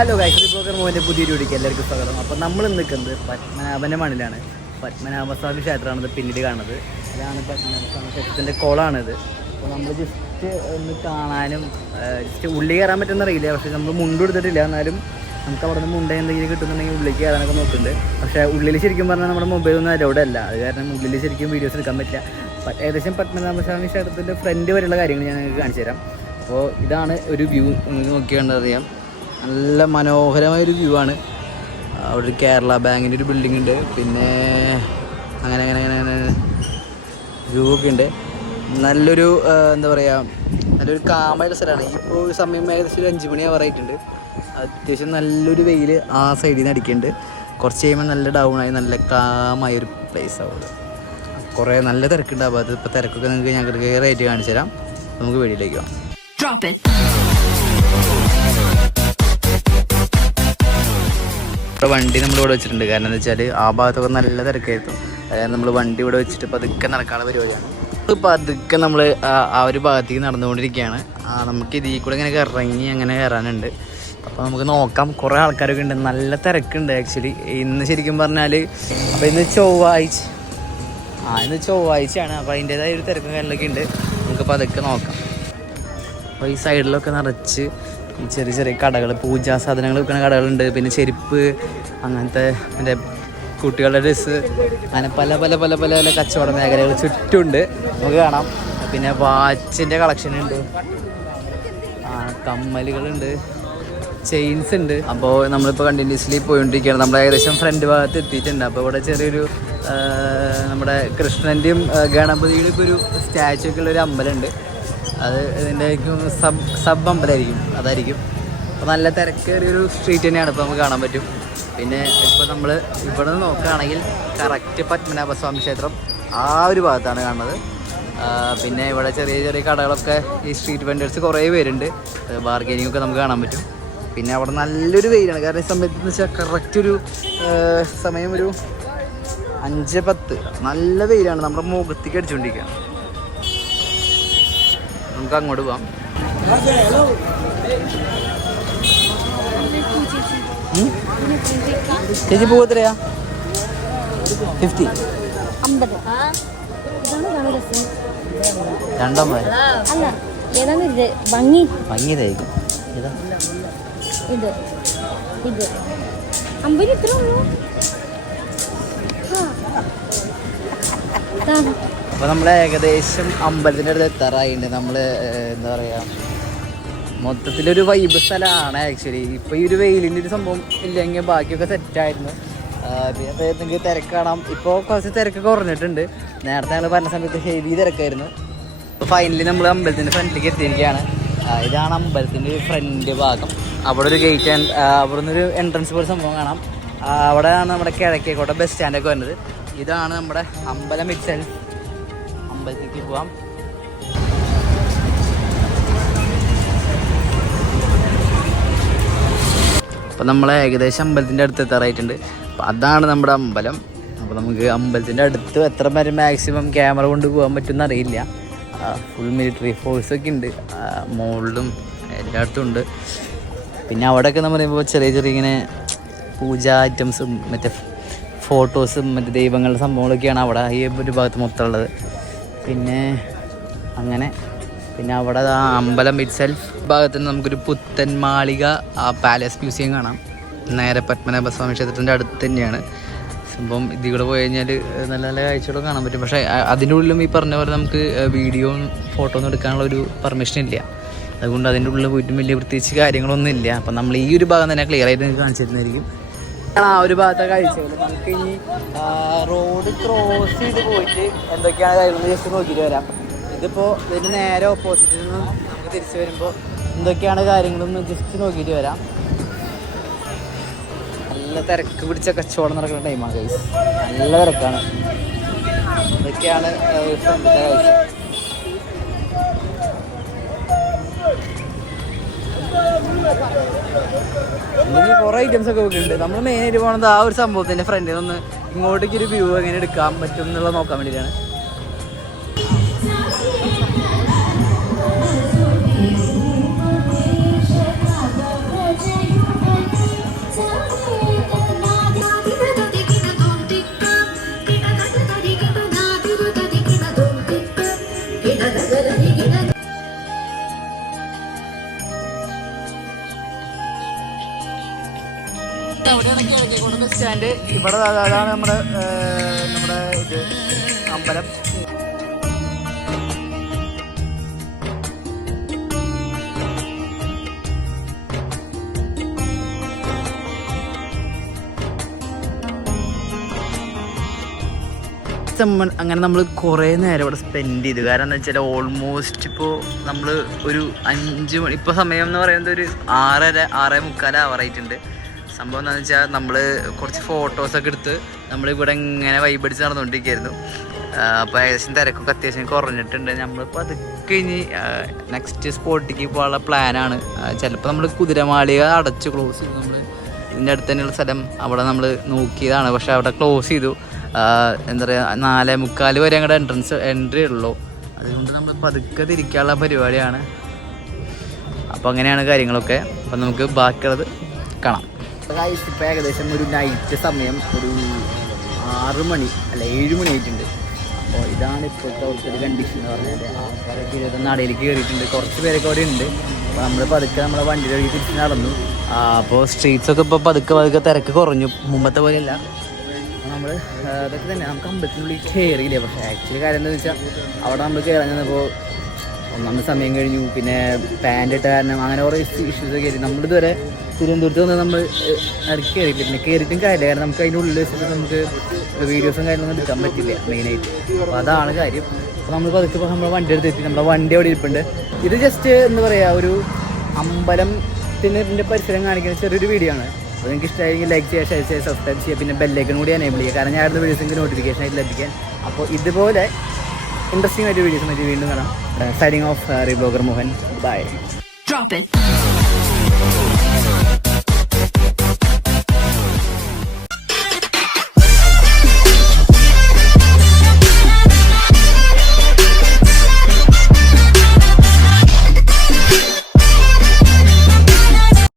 Hello guys, blogger മോൻ്റെ പുതിയ വീഡിയോയ്ക്ക് എല്ലാവർക്കും സ്വാഗതം. അപ്പോൾ നമ്മൾ നിൽക്കുന്നത് പത്മനാഭൻ്റെ മണ്ണിലാണ്. പത്മനാഭസ്വാമി ക്ഷേത്രമാണിത് പിന്നീട് കാണുന്നത്. അതാണ് പത്മനാഭസ്വാമി ക്ഷേത്രത്തിൻ്റെ കുളമാണിത്. അപ്പോൾ നമ്മൾ ജസ്റ്റ് ഒന്ന് കാണാനും ജസ്റ്റ് ഉള്ളിൽ കയറാൻ പറ്റുമെന്ന് അറിയില്ല. പക്ഷേ നമ്മൾ മുണ്ട് എടുത്തിട്ടില്ല. എന്നാലും നമുക്ക് അവിടെ നിന്ന് മുണ്ട എന്തെങ്കിലും കിട്ടുന്നുണ്ടെങ്കിൽ ഉള്ളിലേക്ക് കയറാനൊക്കെ നോക്കുന്നുണ്ട്. പക്ഷേ ഉള്ളിൽ ശരിക്കും പറഞ്ഞാൽ നമ്മുടെ മൊബൈലൊന്നും അലൗഡ് അല്ല. അത് കാരണം ഉള്ളിൽ ശരിക്കും വീഡിയോസ് എടുക്കാൻ പറ്റില്ല. ഏകദേശം പത്മനാഭസ്വാമി ക്ഷേത്രത്തിൻ്റെ ഫ്രണ്ട് വരെയുള്ള കാര്യങ്ങൾ ഞാൻ നിങ്ങൾക്ക് കാണിച്ചു തരാം. അപ്പോൾ ഇതാണ് ഒരു വ്യൂ. നിങ്ങൾക്ക് നോക്കിയാണ്ടറിയാം, നല്ല മനോഹരമായൊരു വ്യൂ ആണ്. അവിടെ ഒരു കേരള ബാങ്കിൻ്റെ ഒരു ബിൽഡിംഗ് ഉണ്ട്. പിന്നെ അങ്ങനെ അങ്ങനെ അങ്ങനെ അങ്ങനെ വ്യൂ ഒക്കെ ഉണ്ട്. നല്ലൊരു എന്താ പറയുക, നല്ലൊരു കാമായിട്ട് സ്ഥലമാണ്. ഇപ്പോൾ സമയം ഏകദേശം ഒരു 5 മണി ആവാറായിട്ടുണ്ട്. അത്യാവശ്യം നല്ലൊരു വെയിൽ ആ സൈഡിൽ നിന്ന് അടിക്കുന്നുണ്ട്. കുറച്ച് കഴിയുമ്പോൾ നല്ല ഡൗൺ ആയി നല്ല കാമായൊരു പ്ലേസ് ആവും. കുറേ നല്ല തിരക്കുണ്ട് ആ ഭാഗത്ത്. ഇപ്പോൾ തിരക്കൊക്കെ നിങ്ങൾക്ക് ഞാൻ ക്ലിയർ ആയിട്ട് കാണിച്ചു തരാം. നമുക്ക് വീഡിയോയിലേക്ക് പോകാം. വണ്ടി നമ്മളിവിടെ വെച്ചിട്ടുണ്ട്. കാരണം എന്താ വെച്ചാൽ ആ ഭാഗത്തൊക്കെ നല്ല തിരക്കായിരുന്നു. അതായത് നമ്മൾ വണ്ടി ഇവിടെ വെച്ചിട്ട് പതുക്കെ നടക്കാനുള്ള പരിപാടിയാണ്. പതുക്കെ നമ്മൾ ആ ഒരു ഭാഗത്തേക്ക് നടന്നുകൊണ്ടിരിക്കുകയാണ്. നമുക്ക് ഇതിൽ കൂടെ ഇങ്ങനെ ഇറങ്ങി അങ്ങനെ കയറാനുണ്ട്. അപ്പോൾ നമുക്ക് നോക്കാം. കുറേ ആൾക്കാരൊക്കെ ഉണ്ട്, നല്ല തിരക്കുണ്ട് ആക്ച്വലി. ഇന്ന് ശരിക്കും പറഞ്ഞാൽ അപ്പോൾ ഇന്ന് ചൊവ്വാഴ്ചയാണ്. അപ്പോൾ അതിൻ്റേതായ ഒരു തിരക്കും കാര്യങ്ങളൊക്കെ ഉണ്ട്. നമുക്ക് പതുക്കെ നോക്കാം. അപ്പോൾ ഈ സൈഡിലൊക്കെ നിറച്ച് ഈ ചെറിയ ചെറിയ കടകൾ, പൂജാ സാധനങ്ങൾ വിൽക്കുന്ന കടകളുണ്ട്. പിന്നെ ചെരുപ്പ്, അങ്ങനത്തെ എൻ്റെ കുട്ടികളുടെ ഡ്രസ്സ്, അങ്ങനെ പല പല പല പല പല കച്ചവട മേഖലകൾ ചുറ്റുമുണ്ട്. നമുക്ക് കാണാം. പിന്നെ വാച്ചിൻ്റെ കളക്ഷൻ ഉണ്ട്, കമ്മലുകളുണ്ട്, ചെയിൻസ് ഉണ്ട്. അപ്പോൾ നമ്മളിപ്പോൾ കണ്ടിന്യൂസ്ലി പോയിക്കൊണ്ടിരിക്കുകയാണ്. നമ്മൾ ഏകദേശം ഫ്രണ്ട് ഭാഗത്ത് എത്തിയിട്ടുണ്ട്. അപ്പോൾ ഇവിടെ ചെറിയൊരു നമ്മുടെ കൃഷ്ണൻ്റെയും ഗണപതിയുടെ ഒക്കെ ഒരു സ്റ്റാച്ചു ഒക്കെ ഉള്ളൊരു അമ്പലമുണ്ട്. അത് ഇതിൻ്റെ സബ് അമ്പലമായിരിക്കും, അതായിരിക്കും. അപ്പോൾ നല്ല തിരക്കേറിയൊരു സ്ട്രീറ്റ് തന്നെയാണ് ഇപ്പോൾ നമുക്ക് കാണാൻ പറ്റും. പിന്നെ ഇപ്പോൾ നമ്മൾ ഇവിടെ നിന്ന് നോക്കുകയാണെങ്കിൽ കറക്റ്റ് പത്മനാഭസ്വാമി ക്ഷേത്രം ആ ഒരു ഭാഗത്താണ് കാണുന്നത്. പിന്നെ ഇവിടെ ചെറിയ ചെറിയ കടകളൊക്കെ, ഈ സ്ട്രീറ്റ് വെൻഡേഴ്സ് കുറേ പേരുണ്ട്. ബാർഗെയിനിങ് ഒക്കെ നമുക്ക് കാണാൻ പറ്റും. പിന്നെ അവിടെ നല്ലൊരു വെയിലാണ്. കാരണം ഈ സമയത്ത് എന്ന് വെച്ചാൽ കറക്റ്റ് ഒരു സമയം ഒരു 5:10 നല്ല വെയിലാണ്. നമ്മുടെ മുഖത്തേക്ക് അടിച്ചുകൊണ്ടിരിക്കുക. നമുക്ക് അങ്ങോട്ട് പോവാം. ചേച്ചി പൂ എത്രയാ? 50. 2 ഭംഗിയതായിരിക്കും. അപ്പോൾ നമ്മൾ ഏകദേശം അമ്പലത്തിൻ്റെ അടുത്ത് എത്താറായിട്ടുണ്ട്. നമ്മൾ എന്താ പറയുക, മൊത്തത്തിലൊരു വൈബ് സ്ഥലമാണ് ആക്ച്വലി. ഇപ്പോൾ ഈ ഒരു വെയിലിൻ്റെ ഒരു സംഭവം ഇല്ലെങ്കിൽ ബാക്കിയൊക്കെ സെറ്റായിരുന്നു. പിന്നെ നിങ്ങൾക്ക് തിരക്ക് കാണാം. ഇപ്പോൾ കുറച്ച് തിരക്ക് കുറഞ്ഞിട്ടുണ്ട്. നേരത്തെ ഞങ്ങൾ പറഞ്ഞ സമയത്ത് ഹെവി തിരക്കായിരുന്നു. അപ്പോൾ ഫൈനലി നമ്മൾ അമ്പലത്തിൻ്റെ ഫ്രണ്ടിലേക്ക് എത്തിയിരിക്കുകയാണ്. ഇതാണ് അമ്പലത്തിൻ്റെ ഫ്രണ്ട് ഭാഗം. അവിടെ ഒരു ഗേറ്റ്, അവിടെ നിന്നൊരു എൻട്രൻസ് പോലെ സംഭവം കാണാം. അവിടെയാണ് നമ്മുടെ കിഴക്കേക്കോട്ട ബസ് സ്റ്റാൻഡൊക്കെ വരുന്നത്. ഇതാണ് നമ്മുടെ അമ്പലം ഇറ്റ്സെൽഫ്. അമ്പലത്തിലേക്ക് പോവാം. അപ്പോൾ നമ്മൾ ഏകദേശം അമ്പലത്തിൻ്റെ അടുത്ത് എത്താറായിട്ടുണ്ട്. അപ്പോൾ അതാണ് നമ്മുടെ അമ്പലം. അപ്പോൾ നമുക്ക് അമ്പലത്തിൻ്റെ അടുത്ത് എത്ര പേര് മാക്സിമം ക്യാമറ കൊണ്ട് പോകാൻ പറ്റുമെന്ന് അറിയില്ല. ഫുൾ മിലിറ്ററി ഫോഴ്സൊക്കെ ഉണ്ട് മുകളിലും എല്ലായിടത്തും ഉണ്ട്. പിന്നെ അവിടെയൊക്കെ എന്ന് പറയുമ്പോൾ ചെറിയ ചെറിയ ഇങ്ങനെ പൂജാ ഐറ്റംസും മറ്റേ ഫോട്ടോസും മറ്റേ ദൈവങ്ങളുടെ സംഭവങ്ങളൊക്കെയാണ് അവിടെ ഈ ഒരു ഭാഗത്ത് മൊത്തം ഉള്ളത്. പിന്നെ അങ്ങനെ പിന്നെ അവിടെ അമ്പലം ഇറ്റ്സെൽഫ് ഭാഗത്ത് നിന്ന് നമുക്കൊരു പുത്തൻ മാളിക, പാലസ് മ്യൂസിയം കാണാം. നേരെ പത്മനാഭസ്വാമി ക്ഷേത്രത്തിൻ്റെ അടുത്ത് തന്നെയാണ് സംഭവം. ഇതിൽ കൂടെ പോയി കഴിഞ്ഞാൽ നല്ല നല്ല കാഴ്ചകളൊക്കെ കാണാൻ പറ്റും. പക്ഷേ അതിൻ്റെ ഉള്ളിലും ഈ പറഞ്ഞ പോലെ നമുക്ക് വീഡിയോയും ഫോട്ടോ ഒന്നും എടുക്കാനുള്ള ഒരു പെർമിഷൻ ഇല്ല. അതുകൊണ്ട് അതിൻ്റെ ഉള്ളിൽ പോയിട്ടും വലിയ പ്രത്യേകിച്ച് കാര്യങ്ങളൊന്നും ഇല്ല. അപ്പം നമ്മൾ ഈ ഒരു ഭാഗം തന്നെ ക്ലിയർ ആയിട്ട് നിങ്ങൾക്ക് കാണിച്ചു തരുന്നതായിരിക്കും. ആ ഒരു ഭാഗത്തെ കാഴ്ചകൾ നമുക്ക് ഇനി റോഡ് ക്രോസ് ചെയ്ത് പോയിട്ട് എന്തൊക്കെയാണ് കാര്യങ്ങൾ ജസ്റ്റ് നോക്കിയിട്ട് വരാം. ഇതിപ്പോൾ ഇതിന് നേരെ ഓപ്പോസിറ്റിൽ നിന്ന് നമുക്ക് തിരിച്ചു വരുമ്പോൾ എന്തൊക്കെയാണ് കാര്യങ്ങളൊന്ന് ജസ്റ്റ് നോക്കിയിട്ട് വരാം. നല്ല തിരക്ക് പിടിച്ച കച്ചവടം നടക്കുന്ന ടൈമാണ് ഗൈസ്. നല്ല തിരക്കാണ്. ഇതൊക്കെയാണ് ഫ്രണ്ടിൻ്റെ കാഴ്ച. ഇനി കുറേ ഐറ്റംസ് ഒക്കെ ഉണ്ട്. നമ്മൾ മെയിനായിട്ട് പോകുന്നത് ആ ഒരു സംഭവത്തിൻ്റെ ഫ്രണ്ടിൽ നിന്ന് ഇങ്ങോട്ടേക്ക് ഒരു വ്യൂ എങ്ങനെ എടുക്കാൻ പറ്റും എന്നുള്ളത് നോക്കാൻ വേണ്ടിയിട്ടാണ്. Bus stand. ഇവിടെ അതാണ് നമ്മുടെ ഇത് അമ്പലം. അങ്ങനെ നമ്മൾ കുറേ നേരം ഇവിടെ സ്പെൻഡ് ചെയ്തു. കാരണം എന്താ വെച്ചാൽ ഓൾമോസ്റ്റ് ഇപ്പോൾ നമ്മൾ ഒരു 5 മണി, ഇപ്പോൾ സമയം എന്ന് പറയുന്നത് ഒരു 6:45 ആവാറായിട്ടുണ്ട്. സംഭവം എന്താണെന്ന് വെച്ചാൽ നമ്മൾ കുറച്ച് ഫോട്ടോസൊക്കെ എടുത്ത് നമ്മളിവിടെ ഇങ്ങനെ വൈബടിച്ച് നടന്നുകൊണ്ടിരിക്കുകയായിരുന്നു. അപ്പോൾ ഏകദേശം തിരക്കൊക്കെ അത്യാവശ്യം കുറഞ്ഞിട്ടുണ്ട്. നമ്മളിപ്പോൾ അതൊക്കെ ഇനി നെക്സ്റ്റ് സ്പോട്ടിലേക്ക് പോകാനുള്ള പ്ലാനാണ്. ചിലപ്പോൾ നമ്മൾ കുതിരമാളിക അടച്ച് ക്ലോസ് ചെയ്തു. നമ്മൾ ഇതിൻ്റെ അടുത്ത് തന്നെയുള്ള സ്ഥലം അവിടെ നമ്മൾ നോക്കിയതാണ്, പക്ഷേ അവിടെ ക്ലോസ് ചെയ്തു. എന്താ പറയുക, 4:45 വരെ അങ്ങോട്ട് എൻട്രി ഉള്ളൂ. അതുകൊണ്ട് നമ്മൾ പതുക്കെ തിരിക്കാനുള്ള പരിപാടിയാണ്. അപ്പോൾ അങ്ങനെയാണ് കാര്യങ്ങളൊക്കെ. അപ്പം നമുക്ക് ബാക്കിയുള്ളത് കാണാം. ഇപ്പോൾ ഏകദേശം ഒരു നൈറ്റ് സമയം ഒരു 6 മണി അല്ല 7 മണി ആയിട്ടുണ്ട്. അപ്പോൾ ഇതാണ് ഇപ്പോഴത്തെ ഒരു കണ്ടീഷൻ എന്ന് പറഞ്ഞാൽ. ആൾക്കാരൊക്കെ നടയിലേക്ക് കയറിയിട്ടുണ്ട്, കുറച്ച് പേരൊക്കെ അവിടെ ഉണ്ട്. അപ്പോൾ നമ്മൾ പതുക്കെ നമ്മളെ വണ്ടിയുടെ വഴി തിരിച്ച് നടന്നു. അപ്പോൾ സ്ട്രീറ്റ്സൊക്കെ ഇപ്പോൾ പതുക്കെ തിരക്ക് കുറഞ്ഞു, മുമ്പത്തെ പോലെയല്ല. നമ്മൾ അതൊക്കെ തന്നെ നമുക്ക് അമ്പലത്തിനുള്ളിൽ കയറിയില്ല. പക്ഷേ ആക്ച്വലി കാര്യം എന്താണെന്ന് വെച്ചാൽ അവിടെ നമ്മൾ കയറാൻ ചെന്നപ്പോൾ ഒന്നാമത് സമയം കഴിഞ്ഞു, പിന്നെ പാൻ്റ് ഇട്ട കാരണം അങ്ങനെ കുറേ ഇഷ്യൂസ് കയറി. നമ്മളിതുവരെ തിരുവനന്തപുരത്ത് വന്ന് നമ്മൾ ഇടയ്ക്ക് കയറിയില്ല. പിന്നെ കയറിയിട്ടും കാര്യമില്ല, കാരണം നമുക്ക് അതിൻ്റെ ഉള്ളിൽ വെച്ചിട്ട് നമുക്ക് വീഡിയോസും കാര്യങ്ങളൊന്നും എടുക്കാൻ പറ്റില്ല മെയിനായിട്ട്. അപ്പോൾ അതാണ് കാര്യം. അപ്പോൾ നമ്മൾ പതുക്കെ നമ്മളെ വണ്ടി എടുത്തെത്തി. നമ്മുടെ വണ്ടി അവിടെ ഇരിപ്പുണ്ട്. ഇത് ജസ്റ്റ് എന്താ പറയുക, ഒരു അമ്പലത്തിൻ്റെ പരിസരം കാണിക്കുന്ന ചെറിയൊരു വീഡിയോ ആണ്. അപ്പോൾ നിങ്ങൾക്ക് ഇഷ്ടമായെങ്കിൽ ലൈക്ക് ചെയ്യുക, ഷെയർ ചെയ്യുക, സബ്സ്ക്രൈബ് ചെയ്യുക, പിന്നെ ബെല്ലൈക്കൺ കൂടി എനേബിൾ ചെയ്യുക. കാരണം ഞാൻ അടുത്ത വീഡിയോസിൻ്റെ നോട്ടിഫിക്കേഷൻ ആയിട്ട് ലഭിക്കാൻ. അപ്പോൾ ഇതുപോലെ ഇൻട്രസ്റ്റിംഗ് ആയിട്ട് വീഡിയോസ് മറ്റു വീണ്ടും കാണാം. Signing off revlogger Mohan. By.